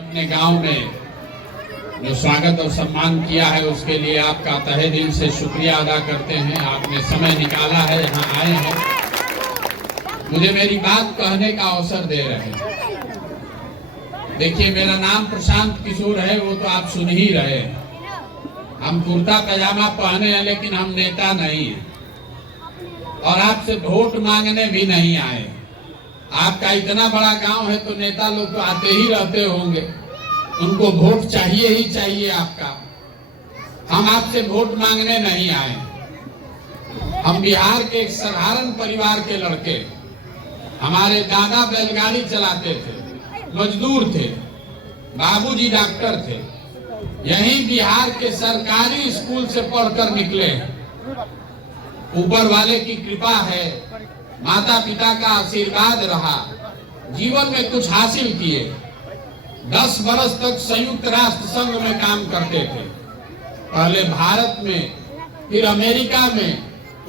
अपने गांव में जो स्वागत और सम्मान किया है उसके लिए आपका तहे दिल से शुक्रिया अदा करते हैं। आपने समय निकाला है, यहाँ आए हैं, मुझे मेरी बात कहने का अवसर दे रहे हैं। देखिए, मेरा नाम प्रशांत किशोर है, वो तो आप सुन ही रहे हैं। हम कुर्ता पैजामा पहने हैं लेकिन हम नेता नहीं हैं और आपसे वोट मांगने भी नहीं आए। आपका इतना बड़ा गांव है तो नेता लोग तो आते ही रहते होंगे, उनको वोट चाहिए ही चाहिए आपका। हम आपसे वोट मांगने नहीं आए। हम बिहार के एक साधारण परिवार के लड़के, हमारे दादा बैलगाड़ी चलाते थे, मजदूर थे, बाबूजी डॉक्टर थे, यहीं बिहार के सरकारी स्कूल से पढ़कर निकले हैं। ऊपर वाले की कृपा है, माता पिता का आशीर्वाद रहा, जीवन में कुछ हासिल किए। 10 बरस तक संयुक्त राष्ट्र संघ में काम करते थे, पहले भारत में, फिर अमेरिका में,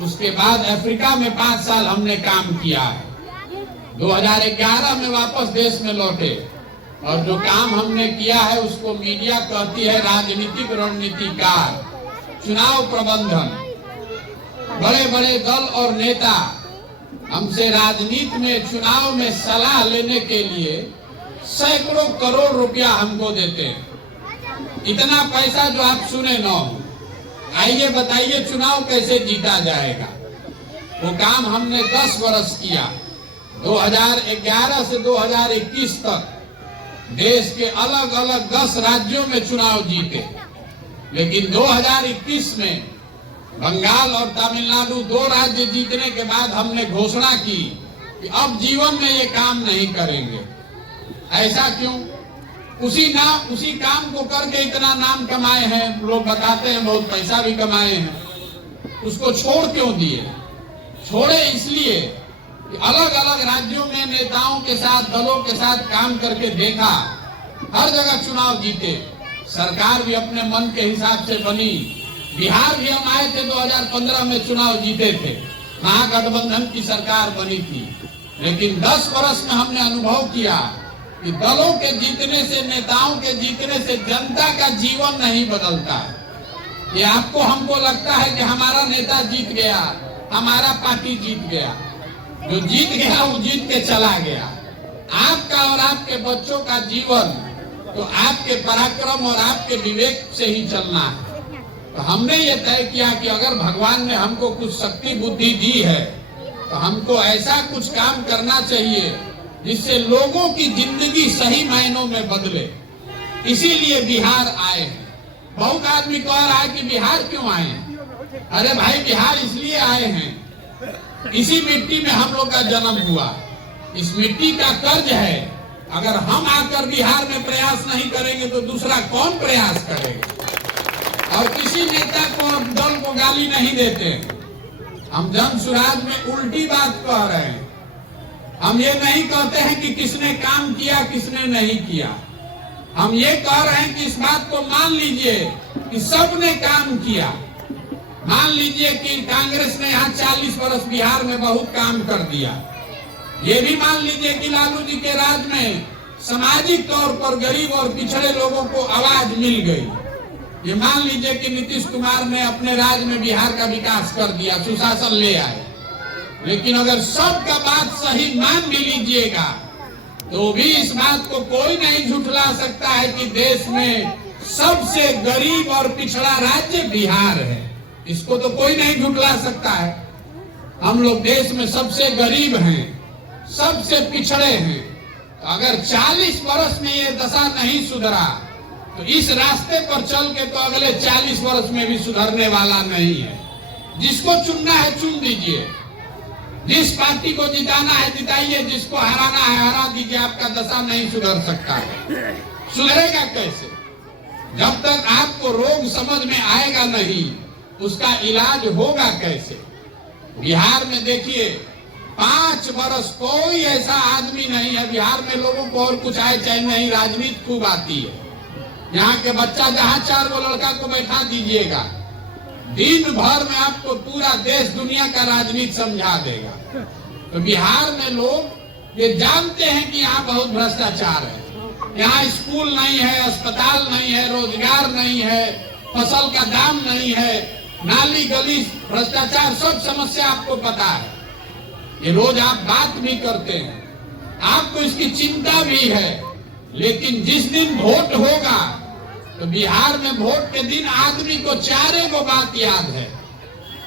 उसके बाद अफ्रीका में 5 साल हमने काम किया है। 2011 में वापस देश में लौटे और जो काम हमने किया है उसको मीडिया कहती है राजनीतिक रणनीतिकार, चुनाव प्रबंधन। बड़े बड़े दल और नेता हमसे राजनीति में, चुनाव में सलाह लेने के लिए सैकड़ों करोड़ रुपया हमको देते हैं। इतना पैसा जो आप सुने न हो। आइए बताइए चुनाव कैसे जीता जाएगा। वो काम हमने 10 बरस किया। 2011 से 2021 तक देश के अलग अलग 10 राज्यों में चुनाव जीते, लेकिन 2021 में बंगाल और तमिलनाडु 2 राज्य जीतने के बाद हमने घोषणा की कि अब जीवन में ये काम नहीं करेंगे। ऐसा क्यों? उसी काम को करके इतना नाम कमाए हैं, लोग बताते हैं बहुत पैसा भी कमाए हैं। उसको छोड़ क्यों दिए? छोड़े इसलिए कि अलग अलग राज्यों में नेताओं के साथ, दलों के साथ काम करके देखा, हर जगह चुनाव जीते, सरकार भी अपने मन के हिसाब से बनी। बिहार भी हम आए थे 2015 में, चुनाव जीते थे, महागठबंधन की सरकार बनी थी। लेकिन 10 बरस में हमने अनुभव किया कि दलों के जीतने से, नेताओं के जीतने से जनता का जीवन नहीं बदलता है। ये आपको हमको लगता है कि हमारा नेता जीत गया, हमारा पार्टी जीत गया। जो जीत गया वो जीत के चला गया। आपका और आपके बच्चों का जीवन तो आपके पराक्रम और आपके विवेक से ही चलना है। तो हमने ये तय किया कि अगर भगवान ने हमको कुछ शक्ति बुद्धि दी है तो हमको ऐसा कुछ काम करना चाहिए जिससे लोगों की जिंदगी सही मायनों में बदले। इसीलिए बिहार आए हैं। बहुत आदमी कह रहा है कि बिहार क्यों आए हैं? अरे भाई, बिहार इसलिए आए हैं, इसी मिट्टी में हम लोग का जन्म हुआ, इस मिट्टी का कर्ज है। अगर हम आकर बिहार में प्रयास नहीं करेंगे तो दूसरा कौन प्रयास करेगा? और किसी नेता को और दल को गाली नहीं देते। हम जन सुराज में उल्टी बात कह रहे हैं। हम ये नहीं कहते हैं कि किसने काम किया, किसने नहीं किया। हम ये कह रहे हैं कि इस बात को मान लीजिए कि सबने काम किया। मान लीजिए कि कांग्रेस ने यहाँ 40 वर्ष बिहार में बहुत काम कर दिया। ये भी मान लीजिए कि लालू जी के राज में सामाजिक तौर पर गरीब और पिछड़े लोगों को आवाज मिल गई। ये मान लीजिए कि नीतीश कुमार ने अपने राज में बिहार का विकास कर दिया, सुशासन ले आए। लेकिन अगर सबका बात सही मान भी लीजिएगा तो भी इस बात को कोई नहीं झुठला सकता है कि देश में सबसे गरीब और पिछड़ा राज्य बिहार है। इसको तो कोई नहीं झुठला सकता है। हम लोग देश में सबसे गरीब हैं, सबसे पिछड़े हैं। तो अगर 40 वर्ष में ये दशा नहीं सुधरा तो इस रास्ते पर चल के तो अगले 40 वर्ष में भी सुधरने वाला नहीं है। जिसको चुनना है चुन दीजिए, जिस पार्टी को जिताना है जिताइए, जिसको हराना है हरा दीजिए। आपका दशा नहीं सुधर सकता है। सुधरेगा कैसे? जब तक आपको रोग समझ में आएगा नहीं, उसका इलाज होगा कैसे? बिहार में देखिए, 5 बरस कोई ऐसा आदमी नहीं है बिहार में, लोगों को और कुछ आए चाहे नहीं, राजनीति खूब आती है। यहाँ के बच्चा जहाँ 4 गो लड़का को बैठा दीजिएगा, दिन भर में आपको पूरा देश दुनिया का राजनीति समझा देगा। तो बिहार में लोग ये जानते हैं कि यहाँ बहुत भ्रष्टाचार है, यहाँ स्कूल नहीं है, अस्पताल नहीं है, रोजगार नहीं है, फसल का दाम नहीं है, नाली गली भ्रष्टाचार, सब समस्या आपको पता है। ये रोज आप बात भी करते हैं, आपको इसकी चिंता भी है। लेकिन जिस दिन वोट होगा तो बिहार में वोट के दिन आदमी को चारे को बात याद है।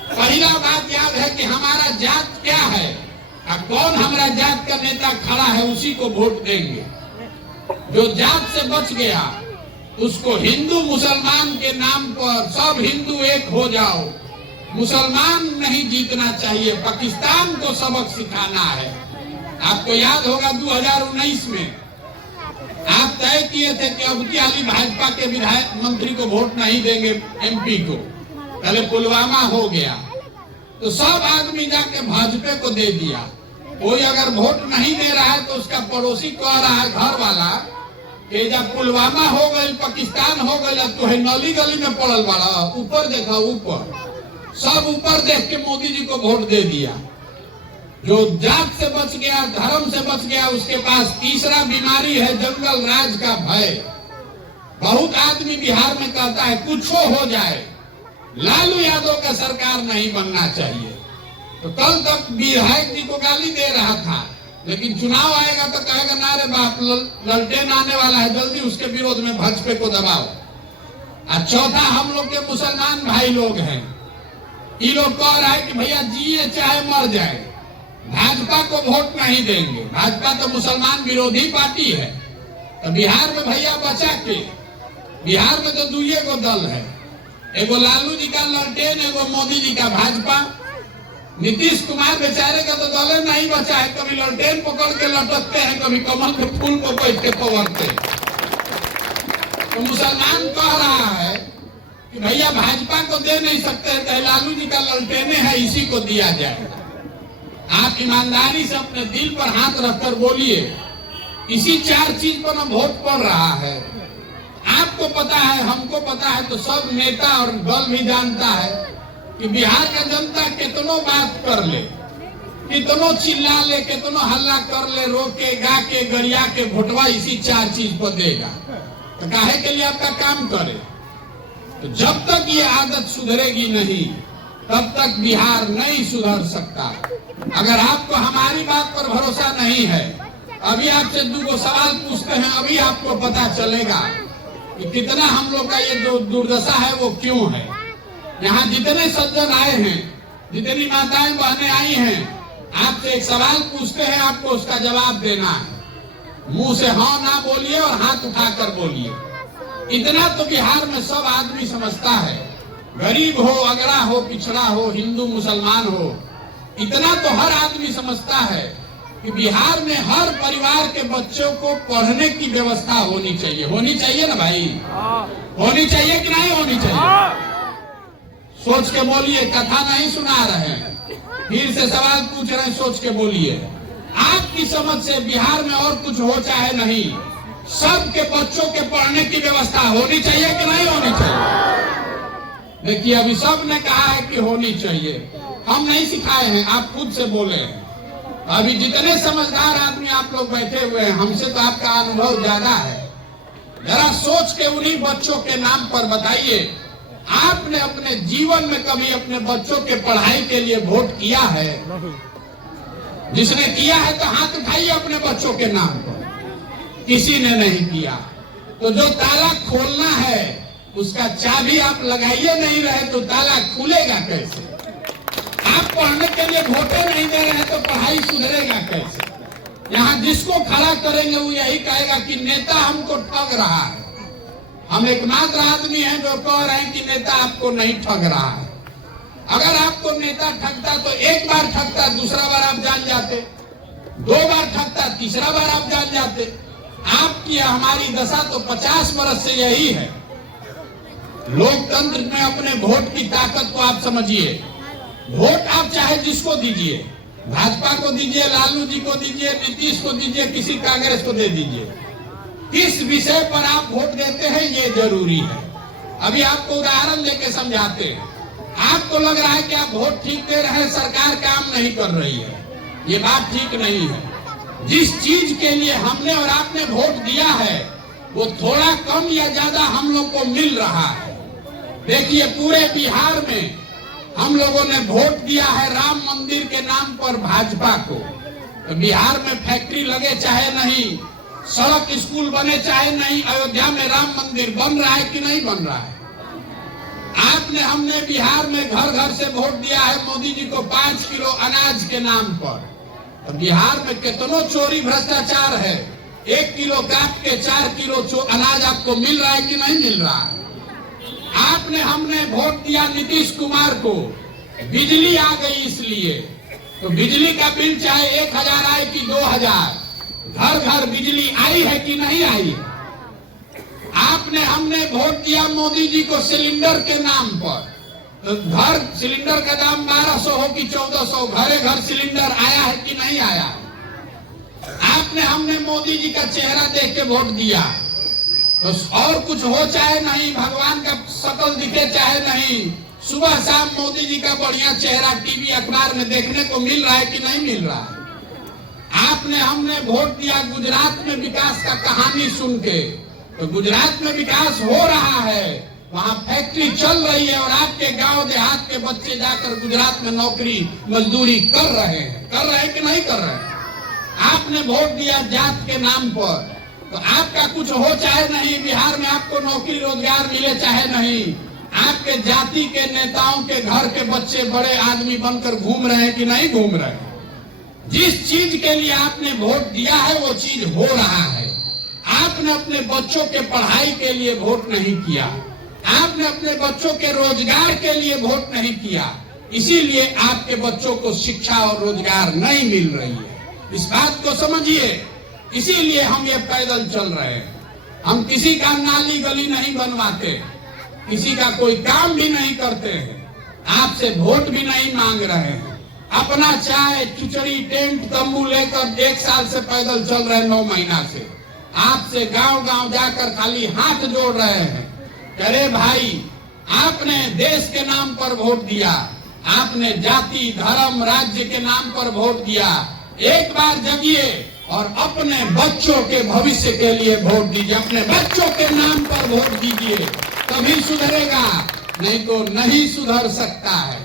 पहला बात याद है कि हमारा जात क्या है और कौन हमारा जात का नेता खड़ा है, उसी को वोट देंगे। जो जात से बच गया उसको हिंदू मुसलमान के नाम पर सब हिंदू एक हो जाओ, मुसलमान नहीं जीतना चाहिए, पाकिस्तान को सबक सिखाना है। आपको याद होगा 2019 में आप तय किए थे कि अब की हाली भाजपा के विधायक मंत्री को वोट नहीं देंगे, एमपी को। पहले पुलवामा हो गया तो सब आदमी जाके भाजपा को दे दिया। कोई अगर वोट नहीं दे रहा है तो उसका पड़ोसी कह रहा है, घर वाला, कि जब पुलवामा हो गई, पाकिस्तान हो गई, तो है नली गली में पड़ल बड़ा, ऊपर देखा, ऊपर सब ऊपर देख के मोदी जी को वोट दे दिया। जो जात से बच गया, धर्म से बच गया, उसके पास तीसरा बीमारी है जंगल राज का भय। बहुत आदमी बिहार में कहता है कुछ हो जाए, लालू यादव का सरकार नहीं बनना चाहिए। तो कल तक विधायक जी को गाली दे रहा था, लेकिन चुनाव आएगा तो कहेगा ना रे बाप, ललटेन आने वाला है, जल्दी उसके विरोध में भाजपा को दबाओ। और चौथा, हम लोग के मुसलमान भाई लोग हैं, ये लोग कह रहा है कि भैया जिए चाहे मर जाए, भाजपा को वोट नहीं देंगे। भाजपा तो मुसलमान विरोधी पार्टी है। तो बिहार में भैया बचा के, बिहार में तो दुइये को दल है, एगो लालू जी का ललटेन, एगो मोदी जी का भाजपा। नीतीश कुमार बेचारे का तो दल नहीं बचा है, कभी ललटेन पकड़ के लटकते हैं, कभी कमल के फूल को बैठ के पकड़ते। तो मुसलमान कह रहा है कि भैया भाजपा को दे नहीं सकते, तो लालू जी का ललटेने है, इसी को दिया जाए। आप ईमानदारी से अपने दिल पर हाथ रखकर बोलिए, इसी 4 चीज पर हम वोट पड़ रहा है। आपको पता है, हमको पता है, तो सब नेता और दल भी जानता है कि बिहार का जनता कितनो बात कर ले, कितनो चिल्ला ले, कितनो हल्ला कर ले, रोके गा के गरिया के वोटवा इसी 4 चीज पर देगा। तो काहे के लिए आपका काम करे? तो जब तक ये आदत सुधरेगी नहीं, तब तक बिहार नहीं सुधर सकता। अगर आपको हमारी बात पर भरोसा नहीं है, अभी आपसे 2 सवाल पूछते हैं, अभी आपको पता चलेगा कि कितना हम लोग का ये जो दुर्दशा है वो क्यों है। यहाँ जितने सज्जन आए हैं, जितनी माताएं बहनें आई हैं, आपसे एक सवाल पूछते हैं, आपको उसका जवाब देना है। मुंह से हाँ ना बोलिए और हाथ उठाकर बोलिए। इतना तो बिहार में सब आदमी समझता है, गरीब हो, अगड़ा हो, पिछड़ा हो, हिंदू मुसलमान हो, इतना तो हर आदमी समझता है कि बिहार में हर परिवार के बच्चों को पढ़ने की व्यवस्था होनी चाहिए। होनी चाहिए ना भाई? होनी चाहिए कि नहीं होनी चाहिए? सोच के बोलिए, कथा नहीं सुना रहे हैं, फिर से सवाल पूछ रहे हैं, सोच के बोलिए। आपकी समझ से बिहार में और कुछ हो चाहे नहीं, सबके बच्चों के पढ़ने की व्यवस्था होनी चाहिए कि नहीं होनी चाहिए? देखिए, अभी सब ने कहा है कि होनी चाहिए, हम नहीं सिखाए हैं, आप खुद से बोले हैं। अभी जितने समझदार आदमी आप लोग बैठे हुए हैं, हमसे तो आपका अनुभव ज्यादा है। जरा सोच के उन्हीं बच्चों के नाम पर बताइए, आपने अपने जीवन में कभी अपने बच्चों के पढ़ाई के लिए वोट किया है? जिसने किया है तो हाथ उठाइए अपने बच्चों के नाम पर। किसी ने नहीं किया। तो जो ताला खोलना है उसका चाबी आप लगाइए नहीं रहे तो ताला खुलेगा कैसे? आप पढ़ने के लिए वोटे नहीं दे रहे हैं तो पढ़ाई सुधरेगा कैसे? यहाँ जिसको खड़ा करेंगे वो यही कहेगा कि नेता हमको ठग रहा है। हम एकमात्र आदमी हैं जो कह रहे हैं कि नेता आपको नहीं ठग रहा है। अगर आपको नेता ठगता तो एक बार ठगता, दूसरा बार आप जान जाते, 2 बार ठगता, तीसरा बार आप जान जाते। आपकी हमारी दशा तो 50 वर्ष से यही है। लोकतंत्र में अपने वोट की ताकत को आप समझिए। वोट आप चाहे जिसको दीजिए, भाजपा को दीजिए, लालू जी को दीजिए, नीतीश को दीजिए, किसी कांग्रेस को दे दीजिए, किस विषय पर आप वोट देते हैं ये जरूरी है। अभी आपको उदाहरण लेके समझाते हैं। आपको लग रहा है कि आप वोट ठीक दे रहे हैं, सरकार काम नहीं कर रही है, ये बात ठीक नहीं है। जिस चीज के लिए हमने और आपने वोट दिया है वो थोड़ा कम या ज्यादा हम लोग को मिल रहा है। देखिए, पूरे बिहार में हम लोगों ने वोट दिया है राम मंदिर के नाम पर भाजपा को। तो बिहार में फैक्ट्री लगे चाहे नहीं, सड़क स्कूल बने चाहे नहीं, अयोध्या में राम मंदिर बन रहा है कि नहीं बन रहा है? आपने हमने बिहार में घर घर से वोट दिया है मोदी जी को 5 किलो अनाज के नाम पर। तो बिहार में कितनो चोरी भ्रष्टाचार है, 1 किलो काट के 4 किलो अनाज आपको मिल रहा है कि नहीं मिल रहा है? आपने हमने वोट दिया नीतीश कुमार को, बिजली आ गई इसलिए। तो बिजली का बिल चाहे 1000 आए कि 2000, घर घर बिजली आई है कि नहीं आई है? आपने हमने वोट दिया मोदी जी को सिलेंडर के नाम पर। तो घर सिलेंडर का दाम 1200 हो कि 1400, घरे घर सिलेंडर आया है कि नहीं आया? आपने हमने मोदी जी का चेहरा देख के वोट दिया। तो और कुछ हो चाहे नहीं, भगवान का शकल दिखे चाहे नहीं, सुबह शाम मोदी जी का बढ़िया चेहरा टीवी अखबार में देखने को मिल रहा है कि नहीं मिल रहा है? आपने हमने वोट दिया गुजरात में विकास का कहानी सुन के। तो गुजरात में विकास हो रहा है, वहाँ फैक्ट्री चल रही है और आपके गांव देहात के बच्चे जाकर गुजरात में नौकरी मजदूरी कर रहे हैं कि नहीं कर रहे हैं? आपने वोट दिया जात के नाम पर। तो आपका कुछ हो चाहे नहीं, बिहार में आपको नौकरी रोजगार मिले चाहे नहीं, आपके जाति के नेताओं के घर के बच्चे बड़े आदमी बनकर घूम रहे हैं कि नहीं घूम रहे हैं? जिस चीज के लिए आपने वोट दिया है वो चीज हो रहा है। आपने अपने बच्चों के पढ़ाई के लिए वोट नहीं किया, आपने अपने बच्चों के रोजगार के लिए वोट नहीं किया, इसीलिए आपके बच्चों को शिक्षा और रोजगार नहीं मिल रही है। इस बात को समझिए, इसीलिए हम ये पैदल चल रहे हैं। हम किसी का नाली गली नहीं बनवाते, किसी का कोई काम भी नहीं करते हैं, आपसे वोट भी नहीं मांग रहे हैं। अपना चाय खिचड़ी टेंट तंबू लेकर 1 साल से पैदल चल रहे हैं, 9 महीना से। आपसे गांव गांव जाकर खाली हाथ जोड़ रहे हैं। अरे भाई, आपने देश के नाम पर वोट दिया, आपने जाति धर्म राज्य के नाम पर वोट दिया। एक बार जगिए और अपने बच्चों के भविष्य के लिए वोट दीजिए, अपने बच्चों के नाम पर वोट दीजिए, तभी सुधरेगा, नहीं तो नहीं सुधर सकता है।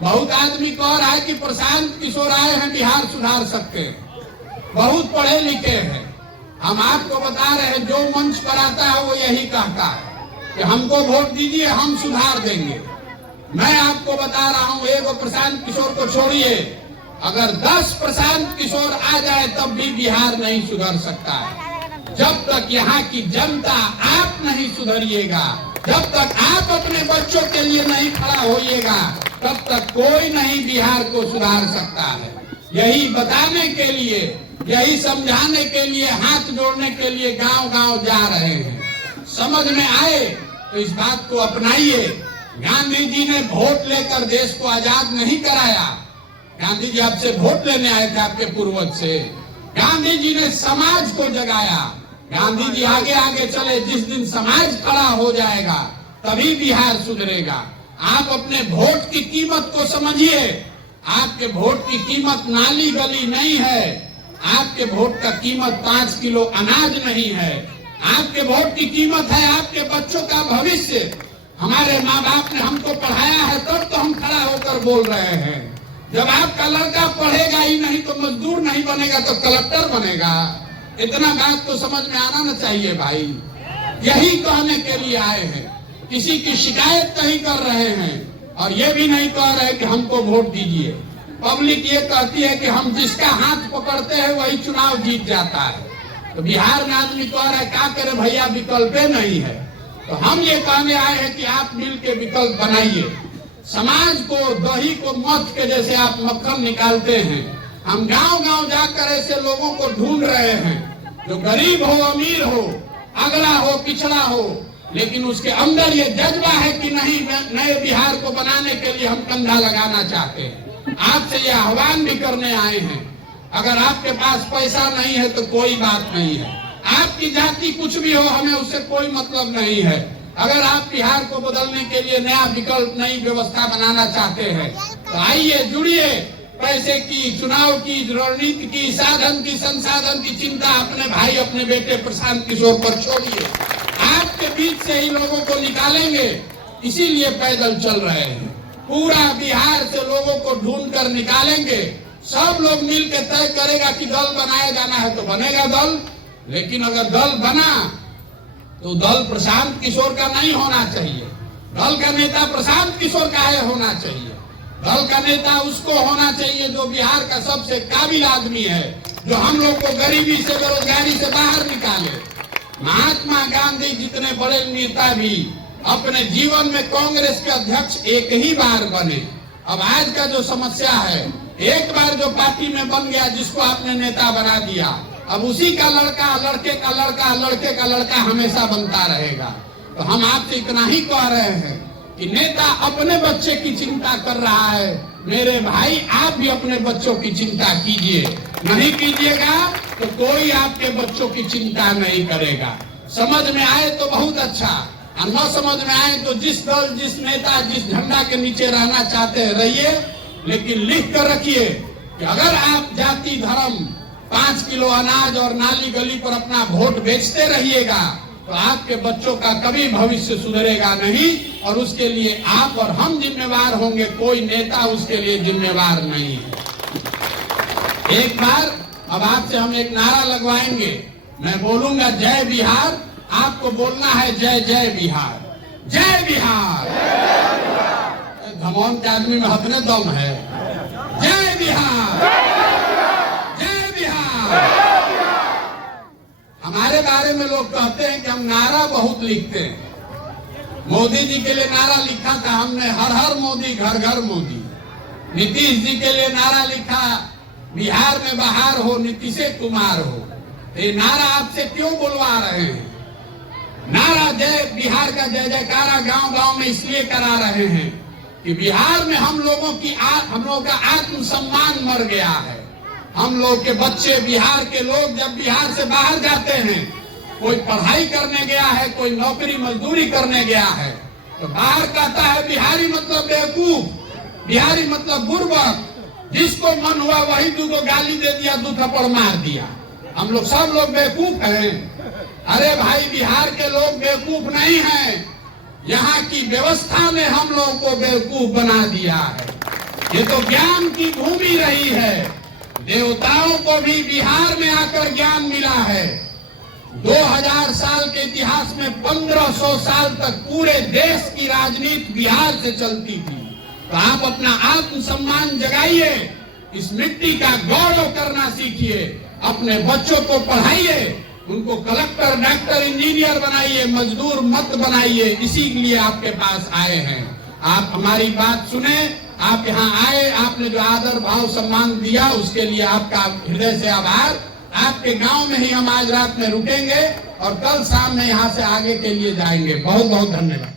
बहुत आदमी कह रहा है कि प्रशांत किशोर आए हैं बिहार सुधार सकते हैं, बहुत पढ़े लिखे हैं। हम आपको बता रहे हैं, जो मंच पर आता है वो यही कहता है कि हमको वोट दीजिए, हम सुधार देंगे। मैं आपको बता रहा हूं, एक प्रशांत किशोर को छोड़िए, अगर 10 प्रशांत किशोर आ जाए तब भी बिहार नहीं सुधर सकता है। जब तक यहाँ की जनता आप नहीं सुधरिएगा, जब तक आप अपने बच्चों के लिए नहीं खड़ा होइएगा, तब तक कोई नहीं बिहार को सुधार सकता है। यही बताने के लिए, यही समझाने के लिए, हाथ जोड़ने के लिए गांव गांव जा रहे हैं। समझ में आए तो इस बात को अपनाइए। गांधी जी ने वोट लेकर देश को आजाद नहीं कराया। गांधी जी आपसे वोट लेने आए थे, आपके पूर्वज से। गांधी जी ने समाज को जगाया। गांधी जी आगे आगे चले, जिस दिन समाज खड़ा हो जाएगा तभी बिहार सुधरेगा। आप अपने वोट की कीमत को समझिए। आपके वोट की कीमत नाली गली नहीं है, आपके वोट का कीमत 5 किलो अनाज नहीं है, आपके वोट की कीमत है आपके बच्चों का भविष्य। हमारे माँ बाप ने हमको पढ़ाया है, तब तो हम खड़ा होकर बोल रहे हैं। जब आपका लड़का पढ़ेगा ही नहीं तो मजदूर नहीं बनेगा तो कलेक्टर बनेगा। इतना बात तो समझ में आना न चाहिए भाई। यही कहने के लिए आए हैं, किसी की शिकायत नहीं कर रहे हैं और ये भी नहीं कह रहे कि हमको वोट दीजिए। पब्लिक ये कहती है कि हम जिसका हाथ पकड़ते हैं वही चुनाव जीत जाता है। तो बिहार में आदमी कह रहा है क्या करे भैया, विकल्पे नहीं है। तो हम ये कहने आए हैं कि आप मिल के विकल्प बनाइए। समाज को दही को मथ के जैसे आप मक्खन निकालते हैं, हम गांव गांव जाकर ऐसे लोगों को ढूंढ रहे हैं जो गरीब हो अमीर हो, अगड़ा हो पिछड़ा हो, लेकिन उसके अंदर ये जज्बा है कि नहीं, नए बिहार को बनाने के लिए हम कंधा लगाना चाहते हैं। आपसे ये आह्वान भी करने आए हैं। अगर आपके पास पैसा नहीं है तो कोई बात नहीं है, आपकी जाति कुछ भी हो, हमें उससे कोई मतलब नहीं है। अगर आप बिहार को बदलने के लिए नया विकल्प, नई व्यवस्था बनाना चाहते हैं तो आइए, जुड़िए, पैसे की, चुनाव की, रणनीति की, साधन की, संसाधन की चिंता अपने भाई, अपने बेटे प्रशांत किशोर पर छोड़िए। आपके बीच से ही लोगों को निकालेंगे, इसीलिए पैदल चल रहे हैं। पूरा बिहार से लोगों को ढूंढ कर निकालेंगे। सब लोग मिलकर तय करेगा कि दल बनाया जाना है तो बनेगा दल, लेकिन अगर दल बना तो दल प्रशांत किशोर का नहीं होना चाहिए। दल का नेता प्रशांत किशोर का है होना चाहिए। दल का नेता उसको होना चाहिए जो बिहार का सबसे काबिल आदमी है, जो हम लोग को गरीबी से, बेरोजगारी से बाहर निकाले। महात्मा गांधी जितने बड़े नेता भी अपने जीवन में कांग्रेस के अध्यक्ष एक ही बार बने। अब आज का जो समस्या है, एक बार जो पार्टी में बन गया, जिसको आपने नेता बना दिया, अब उसी का लड़का, लड़के का लड़का, लड़के का लड़का हमेशा बनता रहेगा। तो हम आपसे इतना ही कह रहे हैं कि नेता अपने बच्चे की चिंता कर रहा है। मेरे भाई, आप भी अपने बच्चों की चिंता कीजिए। नहीं कीजिएगा तो कोई आपके बच्चों की चिंता नहीं करेगा। समझ में आए तो बहुत अच्छा, और न समझ में आए तो जिस दल, जिस नेता, जिस झंडा के नीचे रहना चाहते हैं रहिए, लेकिन लिख कर रखिए कि अगर आप जाति, धर्म, 5 किलो अनाज और नाली गली पर अपना वोट बेचते रहिएगा तो आपके बच्चों का कभी भविष्य सुधरेगा नहीं, और उसके लिए आप और हम जिम्मेवार होंगे, कोई नेता उसके लिए जिम्मेवार नहीं है। एक बार अब आपसे हम एक नारा लगवाएंगे। मैं बोलूंगा जय बिहार, आपको बोलना है जय जय बिहार, जय बिहार। धमौन के आदमी में अपने दम है। जय बिहार, जय बिहार। हमारे बारे में लोग कहते हैं कि हम नारा बहुत लिखते हैं। मोदी जी के लिए नारा लिखा था हमने, हर हर मोदी, घर घर मोदी। नीतीश जी के लिए नारा लिखा, बिहार में बहार हो, नीतीश कुमार हो। ये नारा आपसे क्यों बुलवा रहे हैं? नारा जय बिहार का जय जयकारा गांव गांव में इसलिए करा रहे हैं कि बिहार में हम लोगों का आत्मसम्मान मर गया है। हम लोग के बच्चे, बिहार के लोग जब बिहार से बाहर जाते हैं, कोई पढ़ाई करने गया है, कोई नौकरी मजदूरी करने गया है, तो बाहर कहता है बिहारी मतलब बेवकूफ, बिहारी मतलब बुर्बक। जिसको मन हुआ वही 2 गाली दे दिया, 2 थप्पड़ मार दिया। हम लोग सब लोग बेवकूफ हैं? अरे भाई, बिहार के लोग बेवकूफ नहीं हैं, यहाँ की व्यवस्था ने हम लोगों को बेवकूफ बना दिया है। ये तो ज्ञान की भूमि रही है। देवताओं को भी बिहार में आकर ज्ञान मिला है। 2000 साल के इतिहास में 1500 साल तक पूरे देश की राजनीति बिहार से चलती थी। तो आप अपना आत्मसम्मान जगाइए, इस मिट्टी का गौरव करना सीखिए, अपने बच्चों को पढ़ाइए, उनको कलेक्टर, डॉक्टर, इंजीनियर बनाइए, मजदूर मत बनाइए। इसी लिए आपके पास आए हैं। आप हमारी बात सुने, आप यहाँ आए, आपने जो आदर भाव सम्मान दिया उसके लिए आपका हृदय से आभार। आपके गांव में ही हम आज रात में रुकेंगे और कल शाम में यहाँ से आगे के लिए जाएंगे। बहुत बहुत धन्यवाद।